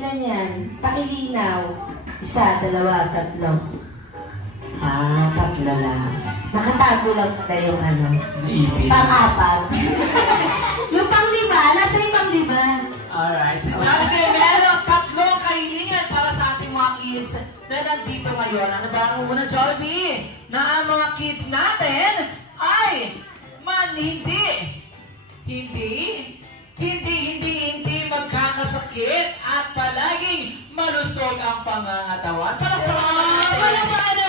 Ilan yan? Pakilinaw. Isa, dalawa, tatlo. Ah, tatlo lang. Nakatago lang pala yung ano. Naipit. Pang-apat. Yung pang-lima, nasa yung pang-lima? Alright. Si Jollibee, meron tatlong kahilingan para sa ating mga kids na nandito ngayon. Ano ba ang una, Jollibee? Na ang mga kids natin ay hindi magkakasakit at palaging malusog ang pangangatawan. Palakpakan!